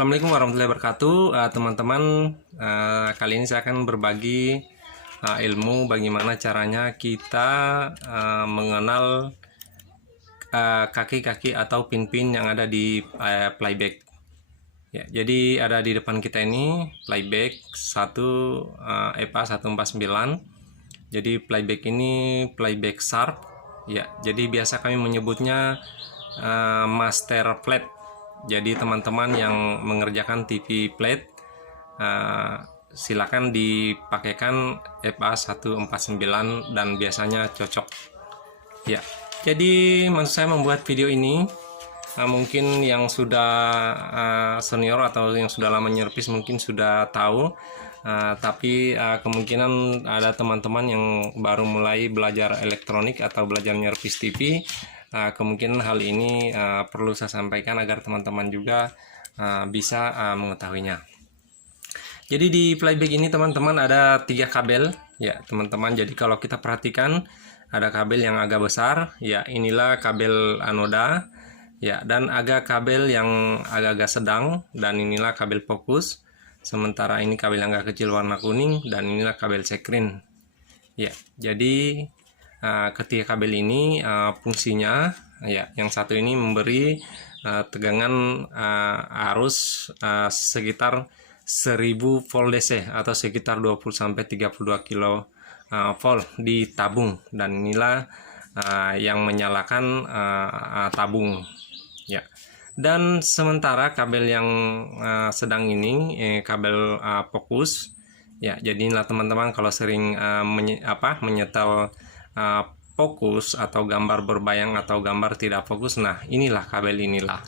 Assalamualaikum warahmatullahi wabarakatuh, teman-teman. Kali ini saya akan berbagi ilmu bagaimana caranya kita mengenal kaki-kaki atau pin-pin yang ada di playback. Ya, jadi ada di depan kita ini playback 1 EPA 149. Jadi playback ini playback sharp. Ya, jadi biasa kami menyebutnya master plate. Jadi teman-teman yang mengerjakan TV plate silakan dipakaikan EPA 149 dan biasanya cocok. Ya, jadi maksud saya membuat video ini mungkin yang sudah senior atau yang sudah lama nyerpis mungkin sudah tahu, tapi kemungkinan ada teman-teman yang baru mulai belajar elektronik atau belajar nyerpis TV. Kemungkinan hal ini perlu saya sampaikan agar teman-teman juga bisa mengetahuinya. Jadi di playback ini teman-teman ada 3 kabel ya teman-teman. Jadi kalau kita perhatikan ada kabel yang agak besar ya, inilah kabel anoda ya, dan agak kabel yang agak-agak sedang, dan inilah kabel fokus. Sementara ini kabel yang agak kecil warna kuning, dan inilah kabel sekrin ya. Jadi ketiga kabel ini fungsinya ya, yang satu ini memberi tegangan arus sekitar 1000 volt DC atau sekitar 20-32 kilo volt di tabung, dan inilah yang menyalakan tabung ya. Dan sementara kabel yang sedang ini kabel fokus ya. Jadi inilah teman-teman kalau sering menyetel fokus atau gambar berbayang atau gambar tidak fokus, nah inilah kabel inilah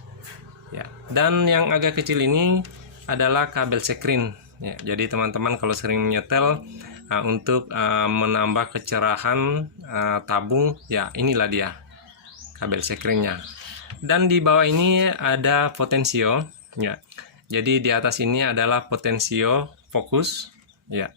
ya. Dan yang agak kecil ini adalah kabel sekrin ya. Jadi teman-teman kalau sering menyetel untuk menambah kecerahan tabung ya, inilah dia kabel sekrinnya. Dan di bawah ini ada potensio ya. Jadi di atas ini adalah potensio fokus ya.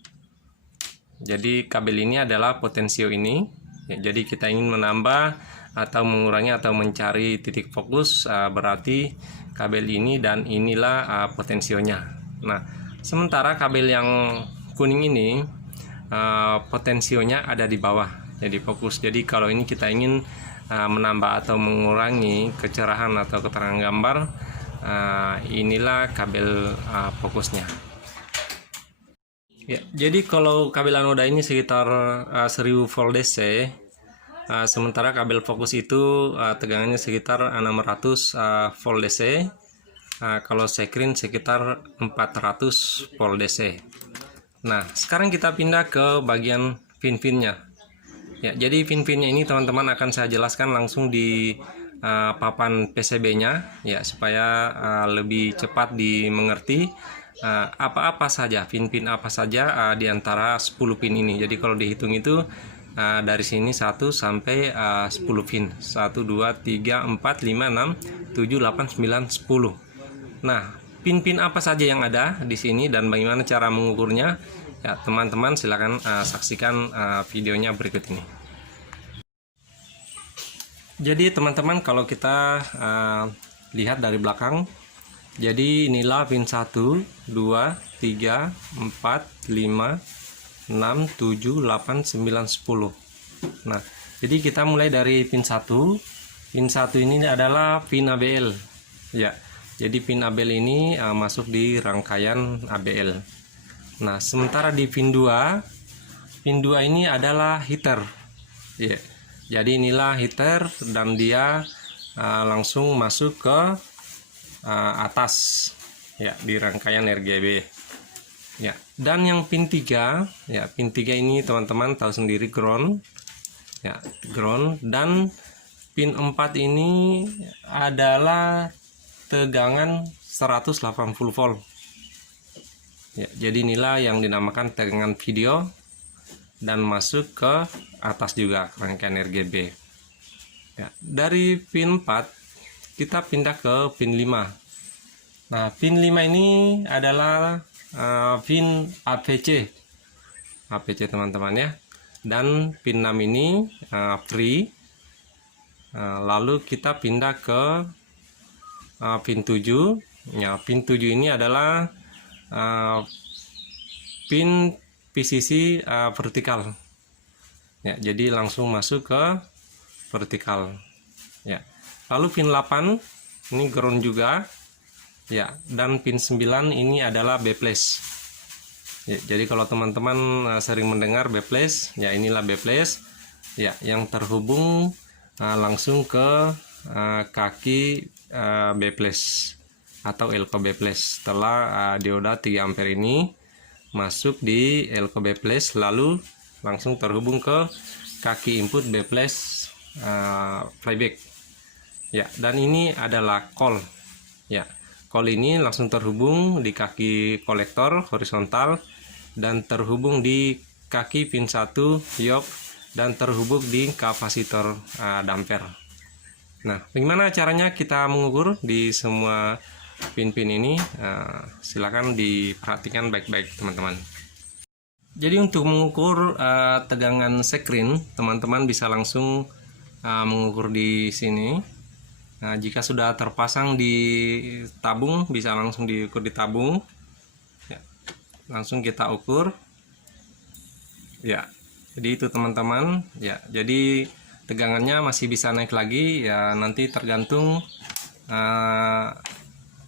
Jadi kabel ini adalah potensio ini ya. Jadi kita ingin menambah atau mengurangi atau mencari titik fokus, berarti kabel ini dan inilah potensionya. Nah, sementara kabel yang kuning ini potensionya ada di bawah jadi fokus. Jadi kalau ini kita ingin menambah atau mengurangi kecerahan atau keterangan gambar, inilah kabel fokusnya. Ya, jadi kalau kabel anoda ini sekitar 1000 volt DC, sementara kabel fokus itu tegangannya sekitar 600 volt DC. Kalau sekrin sekitar 400 volt DC. Nah, sekarang kita pindah ke bagian pin-pinnya. Ya, jadi pin-pinnya ini teman-teman akan saya jelaskan langsung di papan PCB-nya ya, supaya lebih cepat dimengerti. Apa-apa saja pin-pin apa saja di antara 10 pin ini. Jadi kalau dihitung itu dari sini 1 sampai 10 pin. 1 2 3 4 5 6 7 8 9 10. Nah, pin-pin apa saja yang ada di sini dan bagaimana cara mengukurnya ya, teman-teman silakan saksikan videonya berikut ini. Jadi teman-teman kalau kita lihat dari belakang, jadi inilah pin 1 2 3 4 5 6 7 8 9 10. Nah, jadi kita mulai dari pin 1. Pin 1 ini adalah pin ABL ya. Jadi pin ABL ini masuk di rangkaian ABL. Nah, sementara di pin 2 ini adalah heater ya. Jadi inilah heater dan dia langsung masuk ke atas ya di rangkaian RGB ya. Dan yang pin 3 ya, pin 3 ini teman-teman tahu sendiri ground ya, ground. Dan pin 4 ini adalah tegangan 180 volt ya. Jadi inilah yang dinamakan tegangan video dan masuk ke atas juga rangkaian RGB ya. Dari pin 4 kita pindah ke pin 5. Nah, pin 5 ini adalah pin APC teman-teman ya. Dan pin 6 ini free. Lalu kita pindah ke pin 7 Ya, pin 7 ini adalah pin PCC vertikal. Ya, jadi langsung masuk ke vertikal. Ya. Lalu pin 8 ini ground juga. Ya, dan pin 9 ini adalah backflash. Ya, jadi kalau teman-teman sering mendengar backflash, ya inilah backflash. Ya, yang terhubung langsung ke kaki backflash atau elko backflash. Setelah dioda 3 ampere ini masuk di elko backflash, lalu langsung terhubung ke kaki input backflash playback. Ya, dan ini adalah coil. Ya, coil ini langsung terhubung di kaki kolektor horizontal dan terhubung di kaki pin 1 yoke dan terhubung di kapasitor damper. Nah, bagaimana caranya kita mengukur di semua pin-pin ini? Silakan diperhatikan baik-baik teman-teman. Jadi untuk mengukur tegangan sekring, teman-teman bisa langsung mengukur di sini. Nah, jika sudah terpasang di tabung, bisa langsung diukur di tabung. Ya, langsung kita ukur. Ya, jadi itu teman-teman. Ya, jadi tegangannya masih bisa naik lagi. Ya, nanti tergantung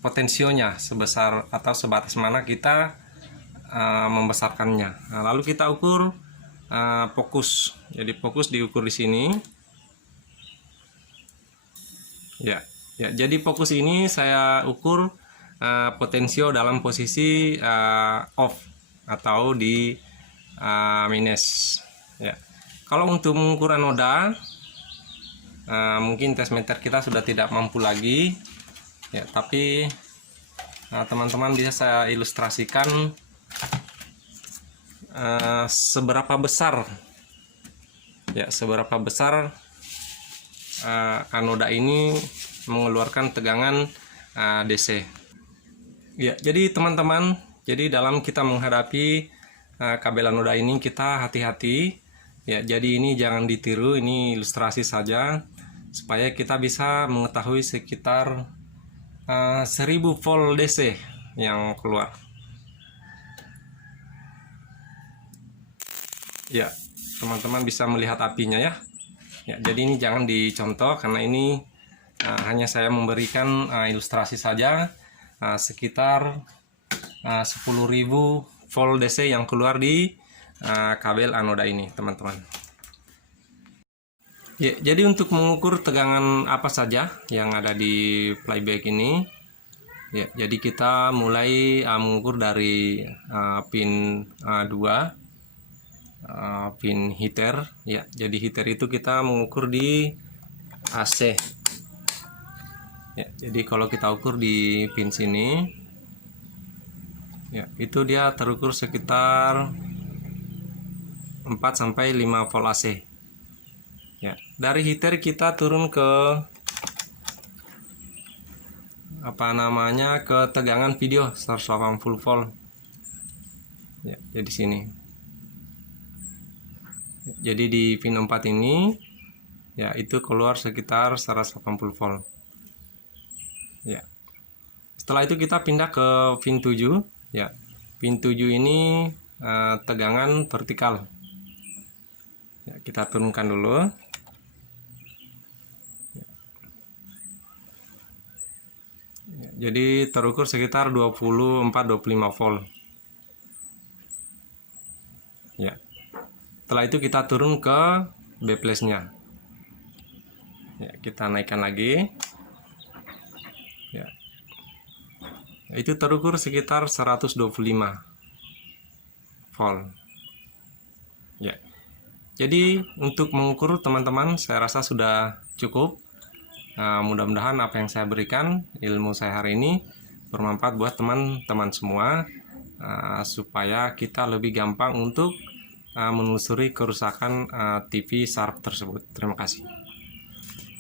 potensionya sebesar atau sebatas mana kita membesarkannya. Nah, lalu kita ukur fokus. Jadi fokus diukur di sini. Ya, jadi fokus ini saya ukur potensio dalam posisi off atau di minus. Ya, kalau untuk mengukur anoda, mungkin tesmeter kita sudah tidak mampu lagi. Ya, tapi teman-teman bisa saya ilustrasikan seberapa besar anoda ini mengeluarkan tegangan DC. Ya, jadi teman-teman, jadi dalam kita menghadapi kabel anoda ini kita hati-hati. Ya, jadi ini jangan ditiru, ini ilustrasi saja supaya kita bisa mengetahui sekitar 1000 volt DC yang keluar. Ya, teman-teman bisa melihat apinya ya. Ya, jadi ini jangan dicontoh karena ini hanya saya memberikan ilustrasi saja sekitar 10.000 volt DC yang keluar di kabel anoda ini, teman-teman. Ya, jadi untuk mengukur tegangan apa saja yang ada di playback ini, ya, jadi kita mulai mengukur dari pin 2. Pin heater. Ya, jadi heater itu kita mengukur di AC. Ya, jadi kalau kita ukur di pin sini, ya itu dia terukur sekitar 4 sampai 5 volt AC. Ya, dari heater kita turun ke ke tegangan video 180 volt. Ya, jadi sini. Jadi di pin 4 ini ya itu keluar sekitar 180 volt. Ya. Setelah itu kita pindah ke pin 7. Ya. Pin 7 ini tegangan vertikal. Ya, kita turunkan dulu. Ya, jadi terukur sekitar 24-25 volt. Ya. Setelah itu kita turun ke backflash-nya. Ya, kita naikkan lagi. Ya. Itu terukur sekitar 125 volt. Ya. Jadi untuk mengukur teman-teman saya rasa sudah cukup. Mudah-mudahan apa yang saya berikan, ilmu saya hari ini bermanfaat buat teman-teman semua, supaya kita lebih gampang untuk menelusuri kerusakan TV Sharp tersebut. Terima kasih.